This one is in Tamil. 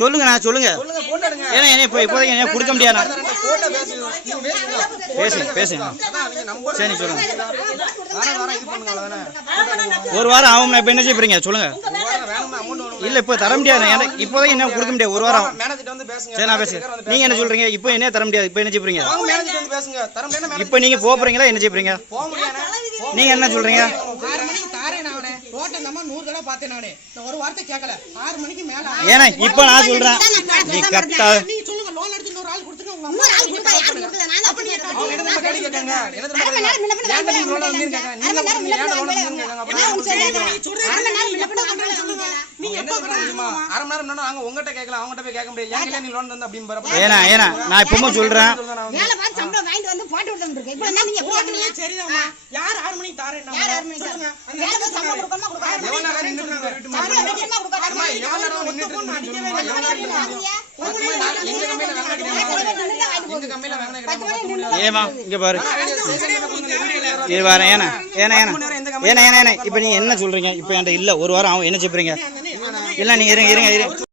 சொல்லுங்கண்ணா சொல்லுங்க. சொல்லுங்க போட்டோ எடுங்க ஏன்னா என்ன இப்போ இப்போதைக்கு என்ன கொடுக்க முடியாதுண்ணா. போட்டோ பேசு நீங்க பேசுங்க பேசுங்க. பேசுங்க சரி சொல்லுங்க. ஒரு வாரம் ஆகும்ண்ணா இப்போ என்ன செய்ய சொல்லுங்க. இல்ல இப்போ தர முடியாது. ஏன்னா இப்போதைக்கு என்ன கொடுக்க முடியாது. ஒரு வாரம். பேசுங்க. சரி நான் பேசுறேன். நீங்க என்ன சொல்றீங்க? இப்போ என்ன தர முடியாது? இப்போ என்ன செய்ய பேசுங்க. இப்போ நீங்க போக போறீங்களா? என்ன செய்ய நீங்க என்ன சொல்றீங்க? அம்மா நூறு தடவை பார்த்தேன் நானே. இந்த ஒரு வார்த்தை கேட்கல. ஆறு மணிக்கு மேல ஆ- ஏன்னா இப்போ நான் சொல்றேன். நீ சொல்லுங்க லோன் எடுத்து இன்னொரு ஆள் கொடுத்துட்டு உங்க அம்மா நீங்க. அப்ப அப்படி நீங்க என்ன சொல்றீங்க தெரியுமா? அரை மணி நேரம் நாங்க உங்ககிட்ட கேட்கல. அவங்ககிட்ட போய் கேட்க முடியாது. ஏன் நீ லோன் தந்து அப்படின்னு பாரு நான் இப்பவும் சொல்றேன். பார்த்து சம்பளம் வாங்கிட்டு வந்து போட்டு விட்டு இப்போ என்ன நீங்க போட்டுங்க, சரிதாம்மா. யார் யார் சொல்லுங்க சம்பளம் எவ்வளவு நேரம் நின்னுட்டு? சம்பளம் அம்மா, எவ்வளவு நேரம் நின்னுட்டு? எவ்வளவு நேரம் எங்க கம்பெனில. எங்க கம்பெனில ஏமா இங்க பாரு இது ஏன்னா ஏன்னா ஏன்னா ஏன்னா ஏன்னா இப்போ நீங்க என்ன சொல்றீங்க இப்போ என்கிட்ட இல்ல ஒரு வாரம் ஆகும் என்ன செய்ய போறீங்க இல்ல நீங்க இருங்க இருங்க இருங்க